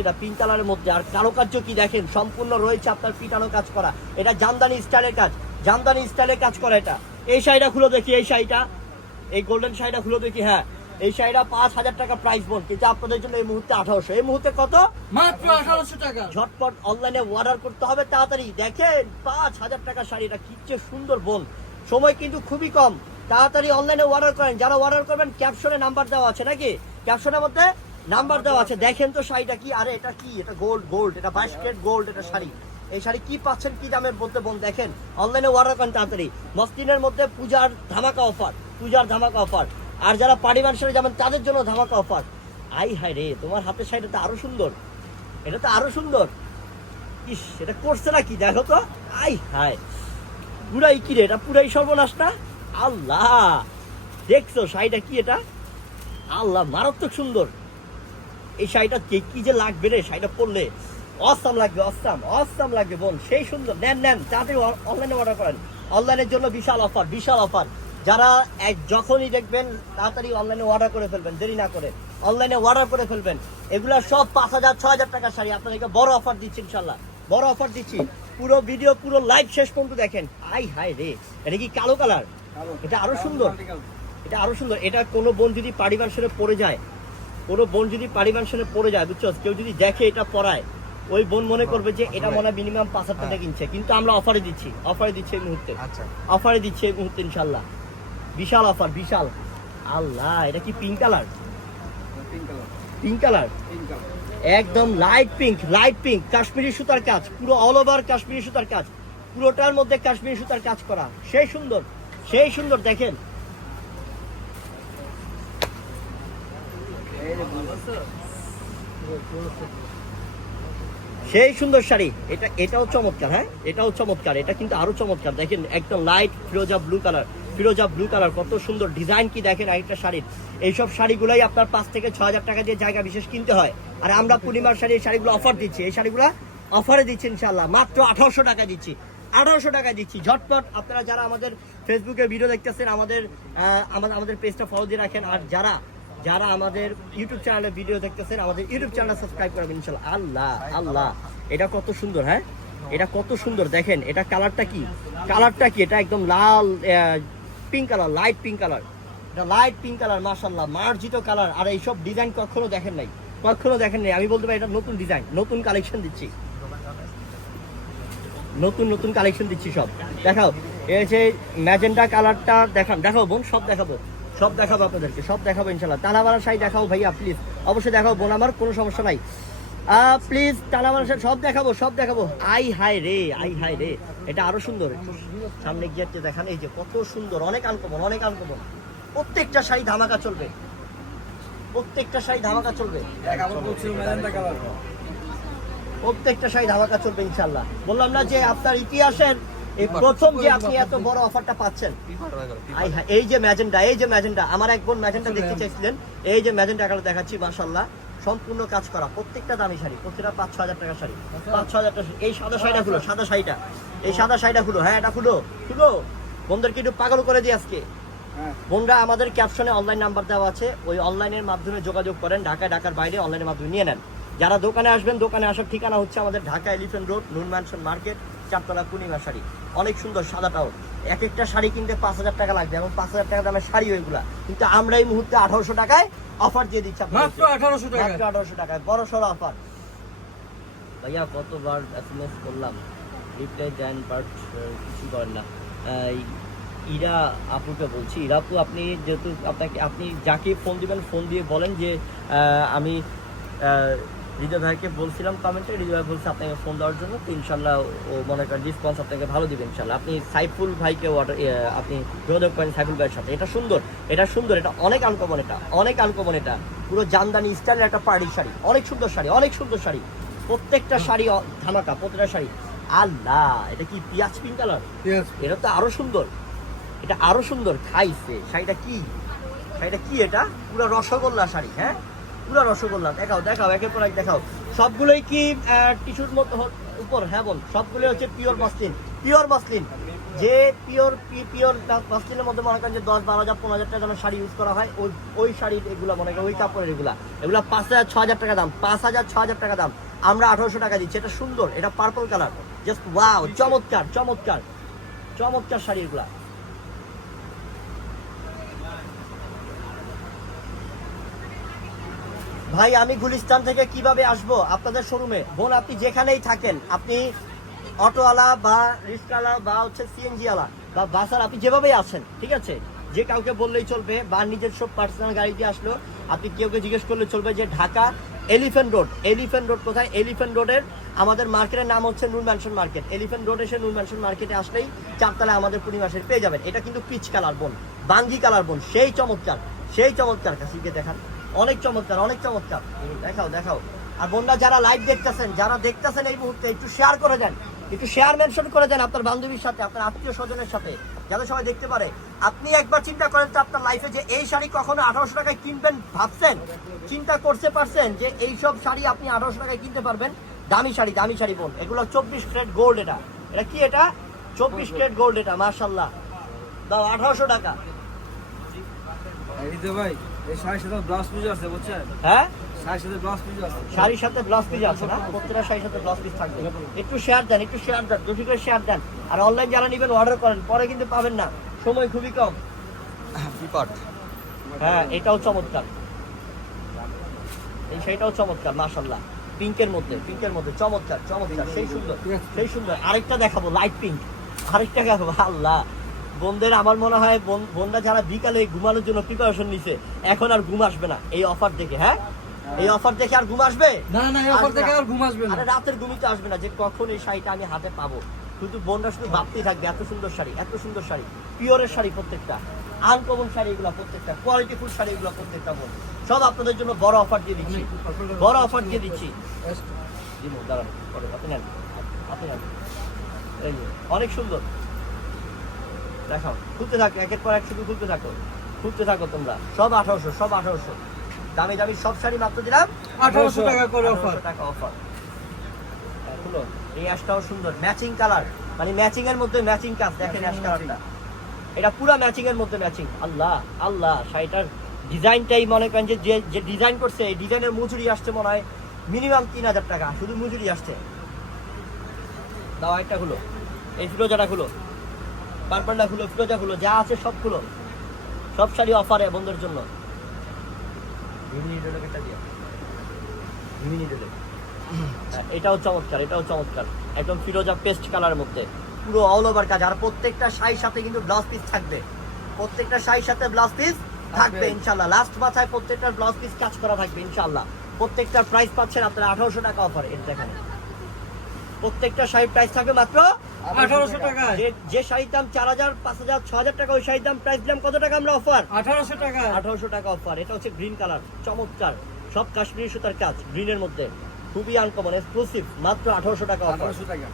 এটা পিঙ্ক কালারের মধ্যে। আর কারুকার্য কি দেখেন? সম্পূর্ণ রয়েছে আপনার পিটানো কাজ করা। এটা জামদানি স্টাইলের কাজ। জামদানি স্টাইলের কাজ করা এটা। এই শাড়িটা খুলে দেখি এই শাড়িটা। এই গোল্ডেন শাড়িটা খুলে দেখি হ্যাঁ। এই শাড়িটা পাঁচ হাজার টাকা প্রাইস বোন কিন্তু আপনাদের জন্য এই মুহূর্তে আঠারোশো। এই মুহূর্তে কত? মাত্র আঠারোশো টাকা। ঝটপট অনলাইনে অর্ডার করতে হবে তাড়াতাড়ি। দেখেন পাঁচ হাজার টাকা শাড়ি। এটা কি সুন্দর বোন সময় কিন্তু খুবই কম। তাড়াতাড়ি অনলাইনে অর্ডার করেন। যারা অর্ডার করবেন ক্যাপশনে নাম্বার দেওয়া আছে নাকি? ক্যাপশনের মধ্যে নাম্বার দেওয়া আছে, দেখেন তো শাড়িটা কি, আরে এটা কি? এটা গোল্ড গোল্ড এটা ক্যারেট গোল্ড এটা শাড়ি। এই শাড়ি কি পাচ্ছেন, কি দামের মধ্যে বোন দেখেন। অনলাইনে অর্ডার করেন তাড়াতাড়ি। মসলিনের মধ্যে পূজার ধামাকা অফার পূজার ধামাকা অফার আর যারা পাড়ি মানুষের যাবেন, তাদের জন্য ধামাকা অফার আই হায় রে, তোমার হাতের শাড়িটা তো আরও সুন্দর। এটা তো আরও সুন্দর। ইস, এটা করছে না কি দেখো তো। আই হায়। পুরাই কি রে, এটা পুরাই সর্বনাশ না? আল্লাহ! দেখছ শাড়িটা কি এটা? আল্লাহ, মারাত্মক সুন্দর। এই শাড়িটা কে কি যে লাগবে রে? শাড়িটা পরলে অসাম লাগবে অসাম অসাম লাগবে বোন সেই সুন্দর। নেন নেন তাড়াতাড়ি অনলাইনে অর্ডার করেন। অনলাইনের জন্য বিশাল অফার বিশাল অফার যারা এক যখনই দেখবেন তাড়াতাড়ি অনলাইনে অর্ডার করে ফেলবেন দেরি না করে। অনলাইনে অর্ডার করে ফেলবেন। এগুলা সব পাঁচ হাজার ছ হাজার টাকার শাড়ি। আপনাদেরকে বড় অফার দিচ্ছি ইনশাল্লাহ বড় অফার দিচ্ছি। পুরো ভিডিও পুরো লাইভ শেষ পর্যন্ত দেখেন। আই হাই রে এটা কি কালো কালার এটা আরও সুন্দর। এটা আরও সুন্দর। এটা কোনো বোন যদি পারিবারসনে পড়ে যায় কোনো বোন যদি পারিবারসনে পড়ে যায় বুঝছ? কেউ যদি দেখে এটা পড়ায় ওই বোন মনে করবে যে এটা মনে হয় মিনিমাম পাঁচ হাজার টাকা কিনছে। কিন্তু আমরা অফারে দিচ্ছি অফারে দিচ্ছি এই মুহূর্তে। আচ্ছা। অফারে দিচ্ছি এই মুহূর্তে ইনশাল্লাহ বিশাল অফার বিশাল। আল্লাহ এটা কি পিঙ্ক কালার পিঙ্ক কালার একদম light pink light pink Kashmiri সুতার কাজ পুরো অল ওভার কাশ্মীরি সুতার কাজ। পুরোটার মধ্যে কাশ্মীরি সুতার কাজ করা। সেই সুন্দর সেই সুন্দর দেখেন। সেই সুন্দর শাড়ি। এটা, এটাও চমৎকার হ্যাঁ? এটাও চমৎকার, এটা কিন্তু আরও চমৎকার। দেখেন, একদম লাইট ফিরোজা ব্লু কালার ফিরোজা ব্লু কালার কত সুন্দর ডিজাইন কি দেখেন একটা শাড়ির। এইসব শাড়িগুলোই আপনার পাঁচ থেকে ছ হাজার টাকা দিয়ে জায়গা বিশেষ কিনতে হয়। আর আমরা পূর্ণিমার শাড়ি, এই শাড়িগুলো অফার দিচ্ছি। এই শাড়িগুলো অফারে দিচ্ছি ইনশাল্লাহ মাত্র আঠারোশো টাকা দিচ্ছি। আঠারোশো টাকা দিচ্ছি। ঝটপট আপনারা যারা আমাদের ফেসবুকে ভিডিও দেখতেছেন, আমাদের আমাদের আমাদের পেজটা ফলো দিয়ে রাখেন। আর যারা যারা আমাদের ইউটিউব চ্যানেলে ভিডিও দেখতেছেন, আমাদের ইউটিউব চ্যানেল সাবস্ক্রাইব করবেন ইনশাল্লাহ আল্লাহ আল্লাহ। এটা কত সুন্দর হ্যাঁ? এটা কত সুন্দর, দেখেন, এটা কালারটা কি? কালারটা কি? এটা একদম লাল pink colour light pink colour এটা লাইট পিঙ্ক কালার মাশাল্লাহ মার্জিত কালার আর এইসব ডিজাইন কখনো দেখেন নাই। কখনো দেখেন নাই। আমি বলতে পারি, এটা নতুন ডিজাইন নতুন কালেকশন দিচ্ছি। নতুন নতুন কালেকশন দিচ্ছি সব। দেখাও, এই যে ম্যাজেন্ডা কালারটা দেখাম দেখাও বোন, সব দেখাবো। সব দেখাবো আপনাদেরকে সব দেখাবো ইনশাল্লাহ টানাবাড়া শাড়ি দেখাও ভাইয়া প্লিজ অবশ্যই দেখাও বোন আমার কোনো সমস্যা নাই। প্লিজ টানাবাড়া শাড়ি সব দেখাবো সব দেখাবো। আই হাই রে আই হাই রে এটা আরও সুন্দর। সামনে গিয়ে দেখান এই যে কত সুন্দর অনেক আনকমন অনেক আনকমন। প্রত্যেকটা শাড়ি ধামাকা চলবে। প্রত্যেকটা শাড়ি ধামাকা চলবে। প্রত্যেকটা শাড়ি ধামাকা চলবে ইনশাল্লাহ বললাম না যে আপনার ইতিহাসের এই প্রথম যে আপনি এত বড় অফারটা পাচ্ছেন। এই যে ম্যাজেন্ডা এই যে ম্যাজেন্ডা আমার এক বোন ম্যাজেন্ডা দেখতে চাইছিলেন। এই যে ম্যাজেন্ডা কালার দেখাচ্ছি মাশাল্লাহ সম্পূর্ণ কাজ করা প্রত্যেকটা দামি শাড়ি প্রত্যেকটা পাঁচ ছ হাজার টাকা শাড়ি। পাঁচ ছ হাজার টাকা এই সাদা শাড়িটা খুলো সাদা শাড়িটা। এই সাদা শাড়িটা খুলো। হ্যাঁ এটা খুলো খুলো। বন্ধুদেরকে একটু পাগল করে দিই আজকে। হ্যাঁ। বোনরা আমাদের ক্যাপশনে অনলাইন নাম্বার দেওয়া আছে। ওই অনলাইনের মাধ্যমে যোগাযোগ করেন। ঢাকায় ঢাকার বাইরে অনলাইনের মাধ্যমে নিয়ে নেন। যারা দোকানে আসবেন দোকানে আসার ঠিকানা হচ্ছে আমাদের Dhaka elephant road noon mansion market চারতলা পূর্ণিমা শাড়ি। অনেক সুন্দর সাদাটাও এক একটা শাড়ি কিনতে পাঁচ হাজার টাকা লাগবে এবং পাঁচ হাজার টাকা দামের শাড়ি ওইগুলা। কিন্তু আমরা এই মুহূর্তে আঠারোশো টাকায় অফার দিয়ে দিচ্ছি মাত্র আঠারোশো টাকা মাত্র আঠারোশো টাকায় বড় সড়ো অফার ভাইয়া কতবার এস এম এস করলাম। রিপ্লাই দেন বাট কিছু করেন না। আহ, ইরা আপুকে বলছি। ইরা আপু আপনি যেহেতু আপনাকে আপনি যাকে ফোন দিবেন ফোন দিয়ে বলেন যে আহ, আমি আহ, হৃদয় ভাইকে বলছিলাম কমেন্টে হৃদয় ভাই বলছে আপনাকে ফোন দেওয়ার জন্য তো ইনশাল্লাহ ও মনে করেন রেসপন্স আপনাকে ভালো দিবেন ইনশাল্লাহ। আপনি সাইফুল ভাইকে অর্ডার আপনি যোগাযোগ করেন সাইফুল ভাইয়ের সাথে। এটা সুন্দর এটা সুন্দর এটা অনেক আনকমন এটা অনেক আনকমন এটা। পুরো জামদানি স্টাইলের একটা পার্টি শাড়ি অনেক সুন্দর শাড়ি অনেক সুন্দর শাড়ি। প্রত্যেকটা শাড়ি ধামাকা প্রত্যেকটা শাড়ি। আল্লাহ এটা কি পিয়াজ পিঙ্ক কালার এটা তো আরও সুন্দর এটা আরও সুন্দর খাইছে। শাড়িটা কি? শাড়িটা কি এটা? পুরো রসগোল্লা শাড়ি হ্যাঁ? পুরো রসগোল্লা, দেখাও দেখাও, একের পর এক দেখাও। সবগুলোই কি টিস্যুর মতো উপর? হ্যাঁ বল। সবগুলোই হচ্ছে পিওর মসলিন পিওর মসলিন যে পিওর পিওর মসলিনের মধ্যে মনে করেন যে দশ, বারো হাজার, পনেরো হাজার টাকা দামের শাড়ি ইউজ করা হয়, ওই ওই শাড়ির এগুলো মনে করেন, ওই কাপড়ের এগুলা। এগুলা পাঁচ হাজার, ছ হাজার টাকা দাম, পাঁচ হাজার, ছ হাজার টাকা দাম। আমরা আঠারোশো টাকা দিচ্ছি, এটা সুন্দর, এটা পার্পল কালার জাস্ট ওয়াও চমৎকার চমৎকার চমৎকার শাড়ি এগুলা। ভাই, আমি গুলিস্তান থেকে কীভাবে আসব? আপনাদের শোরুমে। বোন, আপনি যেখানেই থাকেন, আপনি অটোওয়ালা বা রিক্সাওয়ালা বা হচ্ছে সিএনজি ওয়ালা বা বাসার, আপনি যেভাবেই আছেন ঠিক আছে? যে কাউকে বললেই চলবে বা নিজের সব পার্সোনাল গাড়িতে আসলো, আপনি কেউকে জিজ্ঞেস করলে চলবে যে Dhaka elephant road elephant road কোথায়? এলিফ্যান্ট রোডের আমাদের মার্কেটের নাম হচ্ছে নুন ম্যানশন মার্কেট। এলিফ্যান্ট রোড এসে নুন ম্যানশন মার্কেটে আসলেই চারতলায় আমাদের পূর্ণিমাসের পেয়ে যাবেন। এটা কিন্তু পিচ কালার বোন, বাঙ্গি কালার বোন, সেই চমৎকার সেই চমৎকার। কাছিকে দেখান। অনেক চমৎকার অনেক চমৎকার। দেখাও দেখাও। আর বোনরা যারা লাইভ দেখতেছেন, যারা দেখতেছেন এই মুহূর্তে, একটু শেয়ার করে দেন। একটু শেয়ার মেনশন করে দেন আপনার বান্ধবীর সাথে, আপনার আত্মীয় স্বজনের সাথে, যাতে সবাই দেখতে পারে। আপনি একবার চিন্তা করেন তো আপনার লাইফে যে এই শাড়ি কখনো আঠারোশো টাকায় কিনবেন ভাবছেন? চিন্তা করতে পারছেন যে এই সব শাড়ি আপনি আঠারোশো টাকায় কিনতে পারবেন? দামি শাড়ি দামি শাড়ি বোন। এগুলো চব্বিশ ক্রেট গোল্ড এটা। এটা কি এটা? চব্বিশ ক্রেট গোল্ড এটা মার্শাল্লাহ দাও, আঠারোশো টাকা। ভাই হ্যাঁ? শাড়ির সাথে ব্লাউজ পিস আছে। শাড়ির সাথে ব্লাউজ পিস আছে না? প্রত্যেকটা শাড়ির সাথে ব্লাউজ পিস থাকবে। একটু শেয়ার দেন একটু শেয়ার দেন বেশি করে শেয়ার দেন। আর অনলাইন যারা নেবেন অর্ডার করেন পরে কিন্তু পাবেন না। সময় খুবই কম। হ্যাঁ এটাও চমৎকার। এই সেইটাও চমৎকার মাশাল্লাহ পিঙ্কের মধ্যে পিঙ্কের মধ্যে চমৎকার চমৎকার সেই সুন্দর সেই সুন্দর। আরেকটা দেখাবো লাইট পিঙ্ক আরেকটা দেখাবো আল্লাহ। বোনদের আমার মনে হয় বোন- বোনরা যারা বিকালে ঘুমানোর জন্য প্রিপারেশন নিছে এখন আর ঘুম আসবে না। এই অফার দেখে হ্যাঁ? এই অফার দেখে আর ঘুম আসবে? না না এই অফার থেকে আর ঘুম আসবে না। আরে রাতের ঘুমিতে আসবে না যে কখন এই শাড়িটা আমি হাতে পাবো। শুধু বোনরা শুধু ভাবতেই থাকবে এত সুন্দর শাড়ি এত সুন্দর শাড়ি। পিওরের শাড়ি প্রত্যেকটা আনকমন শাড়ি এগুলো প্রত্যেকটা কোয়ালিটিফুল শাড়ি এগুলো প্রত্যেকটা বোন। সব আপনাদের জন্য বড় অফার দিয়ে দিচ্ছি। বড় অফার দিয়ে দিচ্ছি। দাঁড়ান, আপনি নেন, আপনি নেন। অনেক সুন্দর। দেখাও। খুলতে থাকো একের পর এক শুধু খুলতে থাকো। খুলতে থাকো তোমরা। সব আঠারোশো সব আঠারোশো। দামি দামি সব শাড়ি মাত্র দিলাম। 1800 টাকা করে অফার টাকা অফার হলো এই অ্যাশটাও সুন্দর। Matching colour. মানে ম্যাচিং এর মধ্যে ম্যাচিং কাজ। দেখেন অ্যাশ কালারটা। এটা পুরো ম্যাচিং এর মধ্যে ম্যাচিং। আল্লাহ আল্লাহ। শাড়িটার ডিজাইনটাই মনে করেন যে যে- ডিজাইন করছে এই ডিজাইনের মজুরি আসছে মনে হয় মিনিমাম তিন হাজার টাকা। শুধু মজুরি আসছে। দাও একটা খুলো। এই ফিরোজাটা খুলো। পারপান্ডা খুলো ফিরোজা খুলো যা আছে সব খুলো সব শাড়ি অফারে বন্ধুর জন্য। হ্যাঁ, এটাও চমৎকার এটাও চমৎকার। একদম ফিরোজা পেস্ট কালারের মধ্যে। পুরো অল ওভার কাজ আর প্রত্যেকটা শাড়ির সাথে কিন্তু ব্লাউজ পিস থাকবে। প্রত্যেকটা শাড়ির সাথে ব্লাউজ পিস থাকবে। ইনশাল্লাহ লাস্ট মাথায় প্রত্যেকটা ব্লাউজ পিস কাজ করা থাকবে ইনশাল্লাহ প্রত্যেকটার প্রাইস পাচ্ছেন আপনারা আঠারোশো টাকা অফার এটা দেখেন প্রত্যেকটা শাড়ির প্রাইস থাকবে মাত্র 1800 টাকা। যে যে শাড়ির দাম চার হাজার পাঁচ হাজার ছ হাজার টাকা ওই শাড়ির দাম প্রাইস দিলাম কত টাকা আমরা অফার আঠারোশো টাকা আঠারোশো টাকা অফার এটা হচ্ছে গ্রিন কালার চমৎকার। সব কাশ্মীরি সুতার কাজ গ্রিনের মধ্যে। খুবই আনকমন এক্সক্লুসিভ মাত্র আঠারোশো টাকা অফার টাকা।